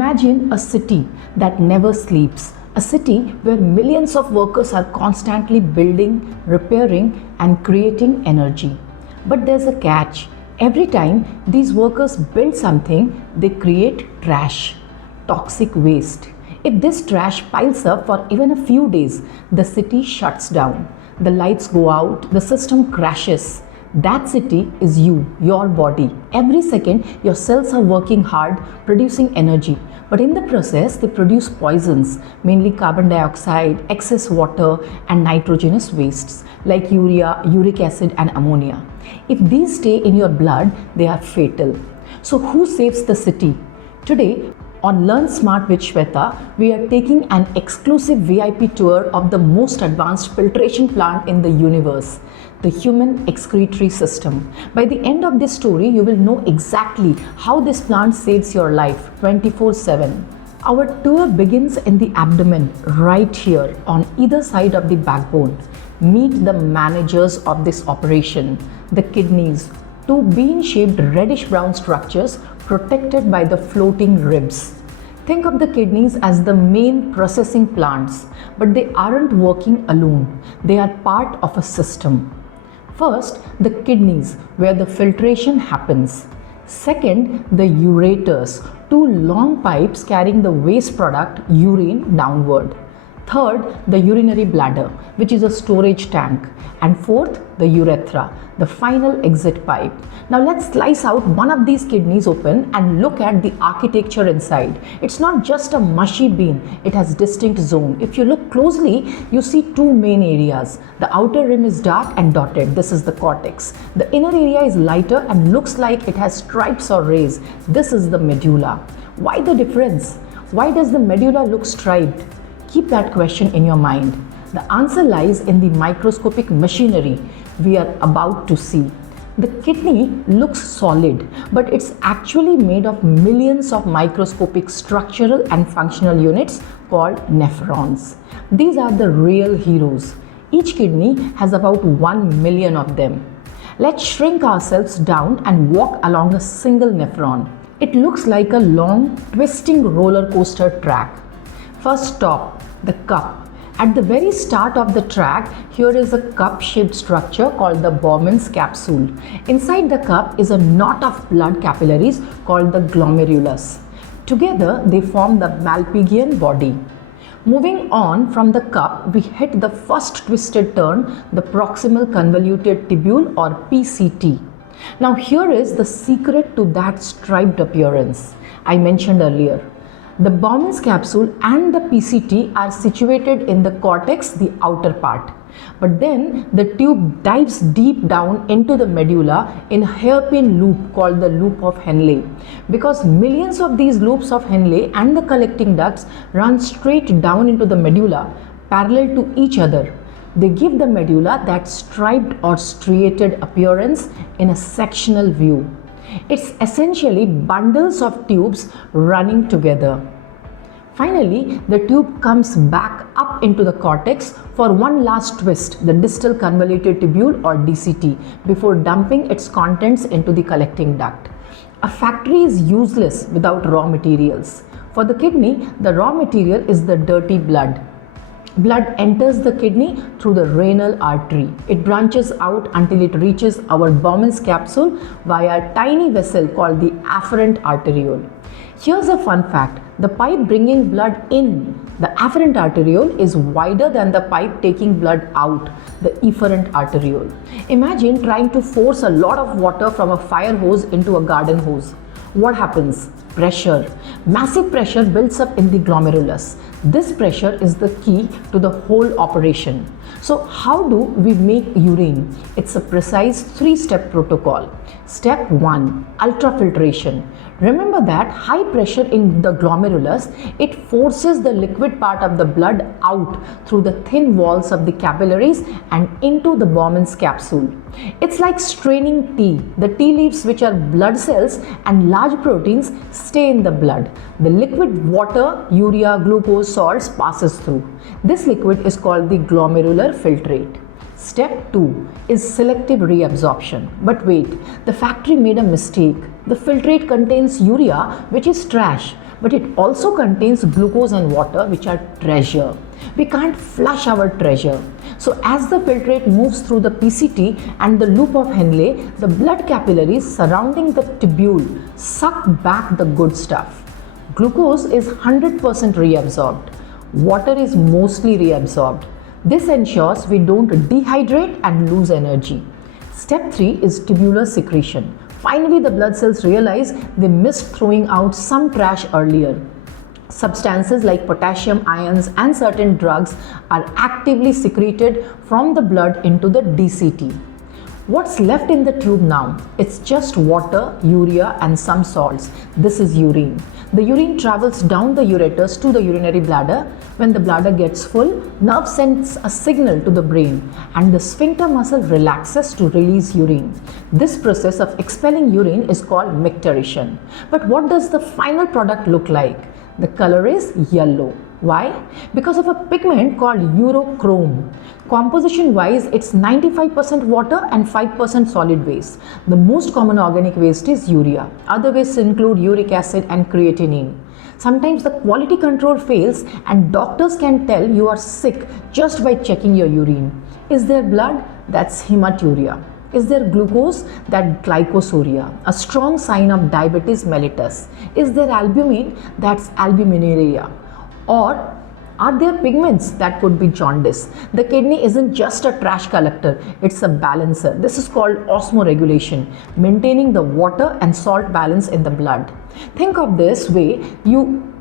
Imagine a city that never sleeps, a city where millions of workers are constantly building, repairing, and creating energy. But there's a catch. Every time these workers build something, they create trash, toxic waste. If this trash piles up for even a few days, the city shuts down. The lights go out, the system crashes. That city is you, your body. Every second, your cells are working hard, producing energy. But in the process, they produce poisons, mainly carbon dioxide, excess water, and nitrogenous wastes like urea, uric acid, and ammonia. If these stay in your blood, they are fatal. So who saves the city? Today, on Learn Smart with Sweta, we are taking an exclusive VIP tour of the most advanced filtration plant in the universe, the human excretory system. By the end of this story, you will know exactly how this plant saves your life 24/7. Our tour begins in the abdomen, right here on either side of the backbone. Meet the managers of this operation, the kidneys, two bean-shaped reddish-brown structures protected by the floating ribs. Think of the kidneys as the main processing plants, but they aren't working alone. They are part of a system. First, the kidneys, where the filtration happens. Second, the ureters, two long pipes carrying the waste product, urine, downward. Third, the urinary bladder, which is a storage tank. And fourth, the urethra, the final exit pipe. Now let's slice out one of these kidneys open and look at the architecture inside. It's not just a mushy bean, it has distinct zone. If you look closely, you see two main areas. The outer rim is dark and dotted. This is the cortex. The inner area is lighter and looks like it has stripes or rays. This is the medulla. Why the difference? Why does the medulla look striped? Keep that question in your mind. The answer lies in the microscopic machinery we are about to see. The kidney looks solid, but it's actually made of millions of microscopic structural and functional units called nephrons. These are the real heroes. Each kidney has about 1 million of them. Let's shrink ourselves down and walk along a single nephron. It looks like a long, twisting roller coaster track. First stop, the cup. At the very start of the track, here is a cup-shaped structure called the Bowman's capsule. Inside the cup is a knot of blood capillaries called the glomerulus. Together, they form the Malpighian body. Moving on from the cup, we hit the first twisted turn, the proximal convoluted tubule or PCT. Now here is the secret to that striped appearance I mentioned earlier. The Bowman's capsule and the PCT are situated in the cortex, the outer part. But then the tube dives deep down into the medulla in a hairpin loop called the loop of Henle. Because millions of these loops of Henle and the collecting ducts run straight down into the medulla, parallel to each other. They give the medulla that striped or striated appearance in a sectional view. It's essentially bundles of tubes running together. Finally, the tube comes back up into the cortex for one last twist, the distal convoluted tubule or DCT, before dumping its contents into the collecting duct. A factory is useless without raw materials. For the kidney, the raw material is the dirty blood. Blood enters the kidney through the renal artery. It branches out until it reaches our Bowman's capsule via a tiny vessel called the afferent arteriole. Here's a fun fact. The pipe bringing blood in, the afferent arteriole, is wider than the pipe taking blood out, the efferent arteriole. Imagine trying to force a lot of water from a fire hose into a garden hose. What happens? Pressure. Massive pressure builds up in the glomerulus. This pressure is the key to the whole operation. So how do we make urine? It's a precise 3-step protocol. Step 1, ultrafiltration. Remember that high pressure in the glomerulus, it forces the liquid part of the blood out through the thin walls of the capillaries and into the Bowman's capsule. It's like straining tea. The tea leaves, which are blood cells and large proteins, stay in the blood. The liquid water, urea, glucose, salts passes through. This liquid is called the glomerular filtrate. Step 2 is selective reabsorption. But wait, the factory made a mistake. The filtrate contains urea, which is trash, but it also contains glucose and water, which are treasure. We can't flush our treasure. So as the filtrate moves through the PCT and the loop of Henle, the blood capillaries surrounding the tubule suck back the good stuff. Glucose is 100% reabsorbed. Water is mostly reabsorbed. This ensures we don't dehydrate and lose energy. Step 3 is tubular secretion. Finally, the blood cells realize they missed throwing out some trash earlier. Substances like potassium ions and certain drugs are actively secreted from the blood into the DCT. What's left in the tube now? It's just water, urea and some salts. This is urine. The urine travels down the ureters to the urinary bladder. When the bladder gets full, nerve sends a signal to the brain and the sphincter muscle relaxes to release urine. This process of expelling urine is called micturition. But what does the final product look like? The color is yellow. Why? Because of a pigment called urochrome. Composition wise, it's 95% water and 5% solid waste. The most common organic waste is urea. Other wastes include uric acid and creatinine. Sometimes the quality control fails and doctors can tell you are sick just by checking your urine. Is there blood? That's hematuria. Is there glucose? That's glycosuria, a strong sign of diabetes mellitus. Is there albumin? That's albuminuria. Or are there pigments? That could be jaundice. The kidney isn't just a trash collector, it's a balancer. This is called osmoregulation, maintaining the water and salt balance in the blood. Think of this way,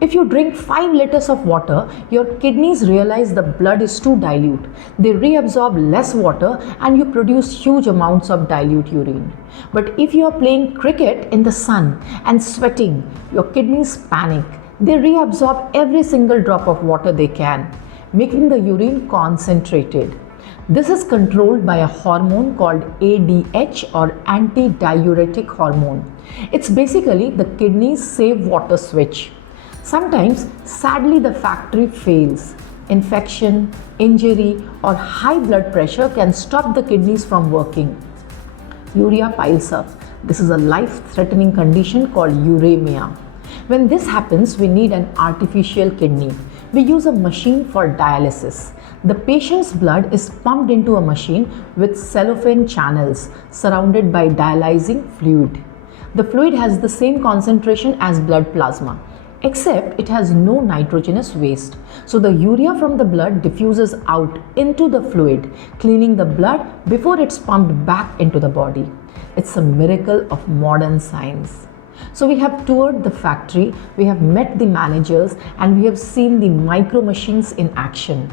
if you drink 5 liters of water, your kidneys realize the blood is too dilute. They reabsorb less water and you produce huge amounts of dilute urine. But if you are playing cricket in the sun and sweating, your kidneys panic. They reabsorb every single drop of water they can, making the urine concentrated. This is controlled by a hormone called ADH or antidiuretic hormone. It's basically the kidney's save water switch. Sometimes, sadly, the factory fails. Infection, injury, or high blood pressure can stop the kidneys from working. Urea piles up. This is a life-threatening condition called uremia. When this happens, we need an artificial kidney. We use a machine for dialysis. The patient's blood is pumped into a machine with cellophane channels surrounded by dialyzing fluid. The fluid has the same concentration as blood plasma, except it has no nitrogenous waste. So the urea from the blood diffuses out into the fluid, cleaning the blood before it's pumped back into the body. It's a miracle of modern science. So we have toured the factory, we have met the managers, and we have seen the micro machines in action.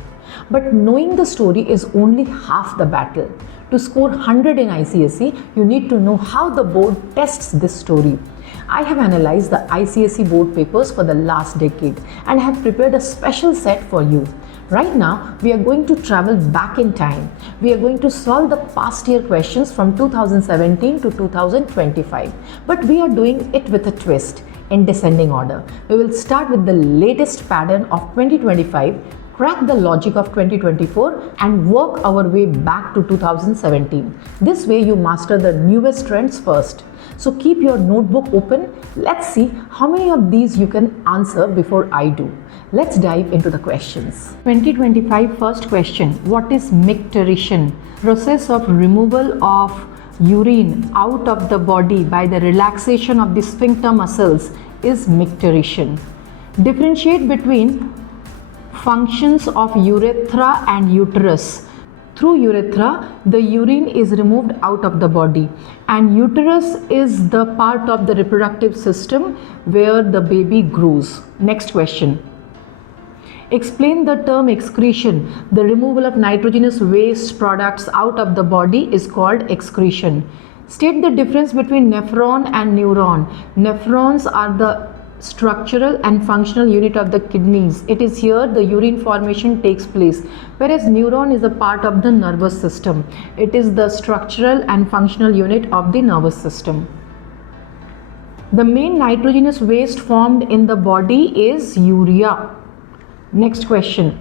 But knowing the story is only half the battle. To score 100 in ICSE, you need to know how the board tests this story. I have analyzed the ICSE board papers for the last decade and have prepared a special set for you. Right now, we are going to travel back in time. We are going to solve the past year questions from 2017 to 2025. But we are doing it with a twist, in descending order. We will start with the latest pattern of 2025, crack the logic of 2024 and work our way back to 2017. This way you master the newest trends first. So keep your notebook open. Let's see how many of these you can answer before I do. Let's dive into the questions. 2025 first question. What is micturition? Process of removal of urine out of the body by the relaxation of the sphincter muscles is micturition. Differentiate between functions of urethra and uterus. Through urethra, the urine is removed out of the body, and uterus is the part of the reproductive system where the baby grows. Next question. Explain the term excretion. The removal of nitrogenous waste products out of the body is called excretion. State the difference between nephron and neuron. Nephrons are the structural and functional unit of the kidneys. It is here the urine formation takes place, whereas neuron is a part of the nervous system. It is the structural and functional unit of the nervous system. The main nitrogenous waste formed in the body is urea. Next question.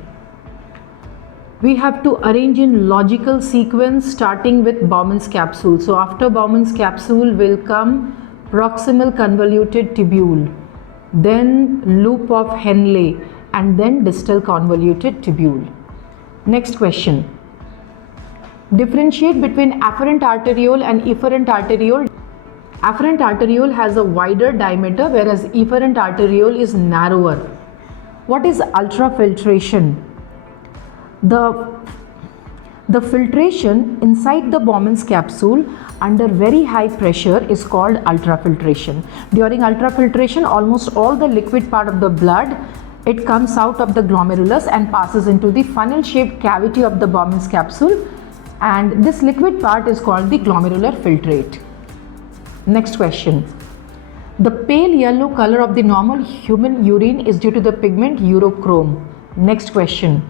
We have to arrange in logical sequence starting with Bowman's capsule. So after Bowman's capsule will come proximal convoluted tubule. then loop of Henle, and then distal convoluted tubule. Next question. Differentiate between afferent arteriole and efferent arteriole. Afferent arteriole has a wider diameter, whereas efferent arteriole is narrower. What is ultrafiltration? The filtration inside the Bowman's capsule under very high pressure is called ultrafiltration. During ultrafiltration, almost all the liquid part of the blood, it comes out of the glomerulus and passes into the funnel-shaped cavity of the Bowman's capsule, and this liquid part is called the glomerular filtrate. Next question. The pale yellow color of the normal human urine is due to the pigment urochrome. Next question.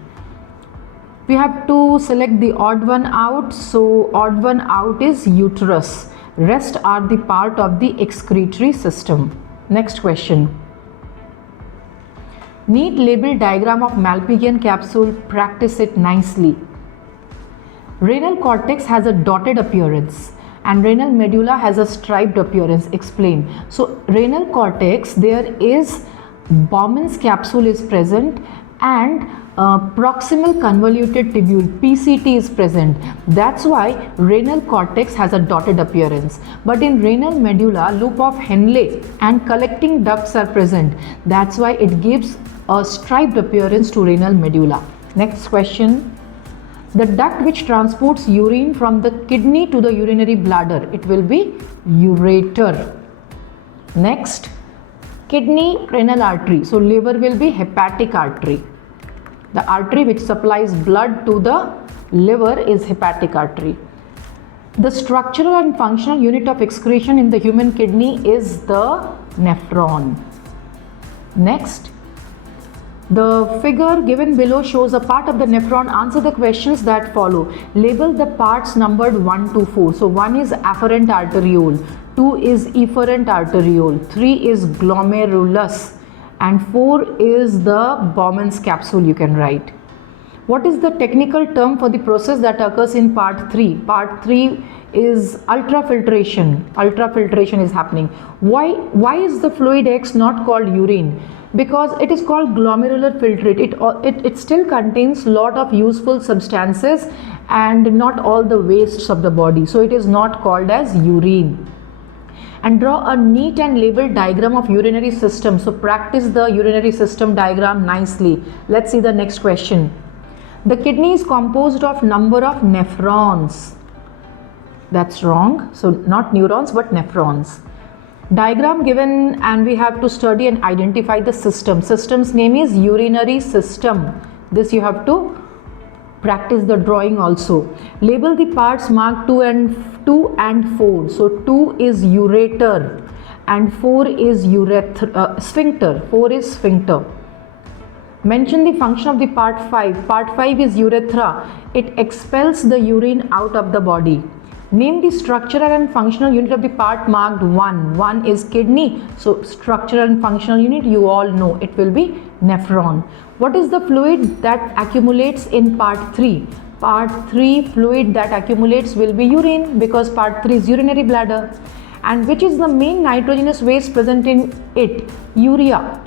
We have to select the odd one out. So odd one out is uterus. Rest are the part of the excretory system. Next question. Neat label diagram of Malpighian capsule. Practice it nicely. Renal cortex has a dotted appearance and renal medulla has a striped appearance. Explain. So renal cortex, there is Bowman's capsule is present and proximal convoluted tubule PCT is present. That's why renal cortex has a dotted appearance. But in renal medulla, loop of Henle and collecting ducts are present. That's why it gives a striped appearance to renal medulla. Next question. The duct which transports urine from the kidney to the urinary bladder, it will be ureter. Next, kidney renal artery. So liver will be hepatic artery. The artery which supplies blood to the liver is hepatic artery. The structural and functional unit of excretion in the human kidney is the nephron. Next, the figure given below shows a part of the nephron. Answer the questions that follow. Label the parts numbered 1 to 4. So 1 is afferent arteriole, 2 is efferent arteriole, 3 is glomerulus, and 4 is the Bowman's capsule, you can write. What is the technical term for the process that occurs in part 3? Part 3 is ultrafiltration. Ultrafiltration is happening. Why is the fluid X not called urine? Because it is called glomerular filtrate. It still contains lot of useful substances and not all the wastes of the body. So it is not called as urine. And draw a neat and labeled diagram of urinary system. So practice the urinary system diagram nicely. Let's see the next question. The kidney is composed of number of nephrons. That's wrong. So not neurons but nephrons. Diagram given and we have to study and identify the system. System's name is urinary system. This you have to practice the drawing also. Label the parts marked 2 and 4. So 2 is ureter and 4 is sphincter. 4 is sphincter. Mention the function of the part 5. Part 5 is urethra. It expels the urine out of the body. Name the structural and functional unit of the part marked 1. 1 is kidney. So structural and functional unit you all know. It will be nephron. What is the fluid that accumulates in part 3? Part 3 fluid that accumulates will be urine because part 3 is urinary bladder. And which is the main nitrogenous waste present in it? Urea.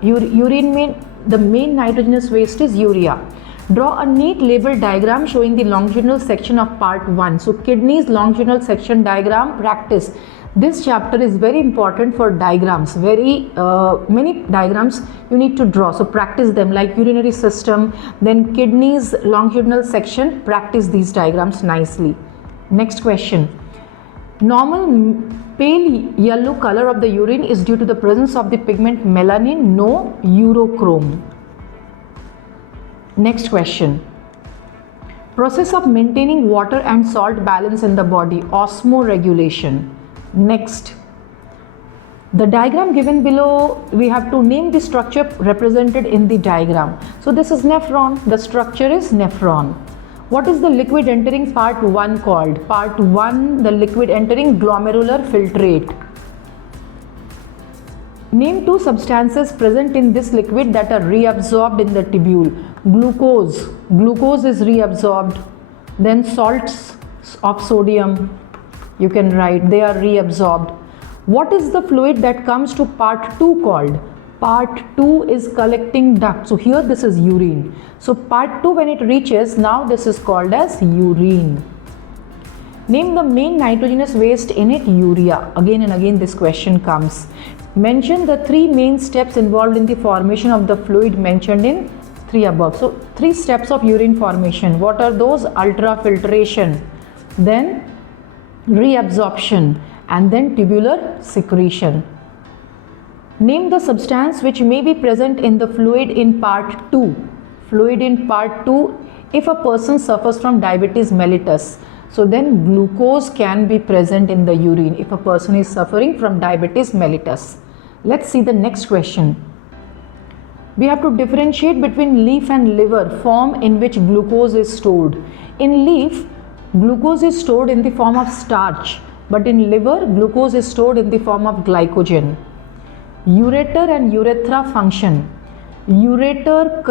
The main nitrogenous waste is urea. Draw a neat labeled diagram showing the longitudinal section of part 1. So kidneys longitudinal section diagram practice. This chapter is very important for diagrams. Very many diagrams you need to draw. So practice them like urinary system, then kidneys longitudinal section. Practice these diagrams nicely. Next question. Normal pale yellow color of the urine is due to the presence of the pigment melanin, no urochrome. Next question. Process of maintaining water and salt balance in the body, osmoregulation. Next. The diagram given below, we have to name the structure represented in the diagram. So this is nephron. The structure is nephron. What is the liquid entering part 1 called? Part 1, the liquid entering glomerular filtrate. Name 2 substances present in this liquid that are reabsorbed in the tubule. Glucose. Glucose is reabsorbed. Then salts of sodium. You can write they are reabsorbed. What is the fluid that comes to part 2 called? Part 2 is collecting duct. So here this is urine. So part 2, when it reaches, now this is called as urine. Name the main nitrogenous waste in it. Urea. Again and again this question comes. Mention the 3 main steps involved in the formation of the fluid mentioned in 3 above. So 3 steps of urine formation. What are those? Ultrafiltration, then reabsorption, and then tubular secretion. Name the substance which may be present in the fluid in part 2. Fluid in part 2, if a person suffers from diabetes mellitus, so then glucose can be present in the urine if a person is suffering from diabetes mellitus. Let's see the next question. We have to differentiate between leaf and liver, form in which glucose is stored. In leaf, glucose is stored in the form of starch, but in liver, glucose is stored in the form of glycogen. Ureter and urethra function. Ureter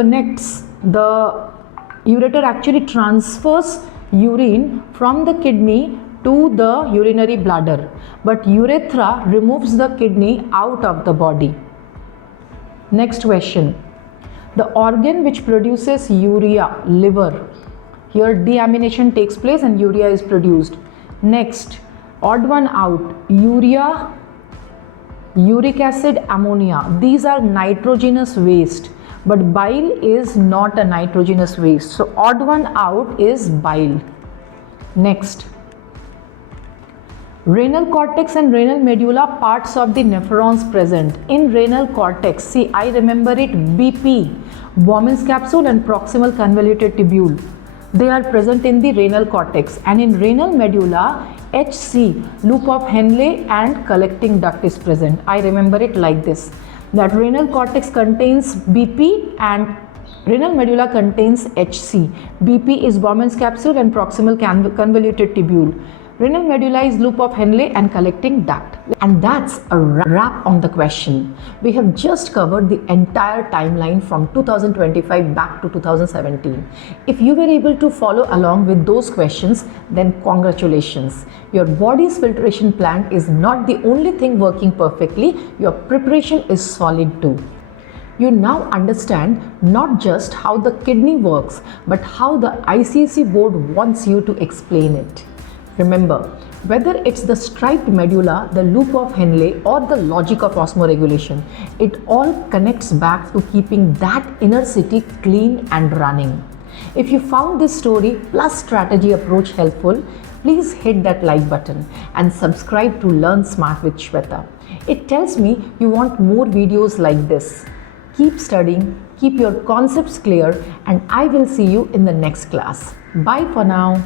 actually transfers urine from the kidney to the urinary bladder, but urethra removes the kidney out of the body. Next question. The organ which produces urea, liver. Here deamination takes place and urea is produced. Next, odd one out, urea, uric acid, ammonia. These are nitrogenous waste, but bile is not a nitrogenous waste. So odd one out is bile. Next, renal cortex and renal medulla, parts of the nephrons present. In renal cortex, see, I remember it, BP, Bowman's capsule and proximal convoluted tubule. They are present in the renal cortex, and in renal medulla, HC, loop of Henle and collecting duct is present. I remember it like this, that renal cortex contains BP and renal medulla contains HC. BP is Bowman's capsule and proximal convoluted tubule. Renal medulla is loop of Henle and collecting duct. And that's a wrap on the question. We have just covered the entire timeline from 2025 back to 2017. If you were able to follow along with those questions, then congratulations. Your body's filtration plant is not the only thing working perfectly, your preparation is solid too. You now understand not just how the kidney works, but how the ICSE board wants you to explain it. Remember, whether it's the striped medulla, the loop of Henle, or the logic of osmoregulation, it all connects back to keeping that inner city clean and running. If you found this story plus strategy approach helpful, please hit that like button and subscribe to Learn Smart with Sweta. It tells me you want more videos like this. Keep studying, keep your concepts clear, and I will see you in the next class. Bye for now.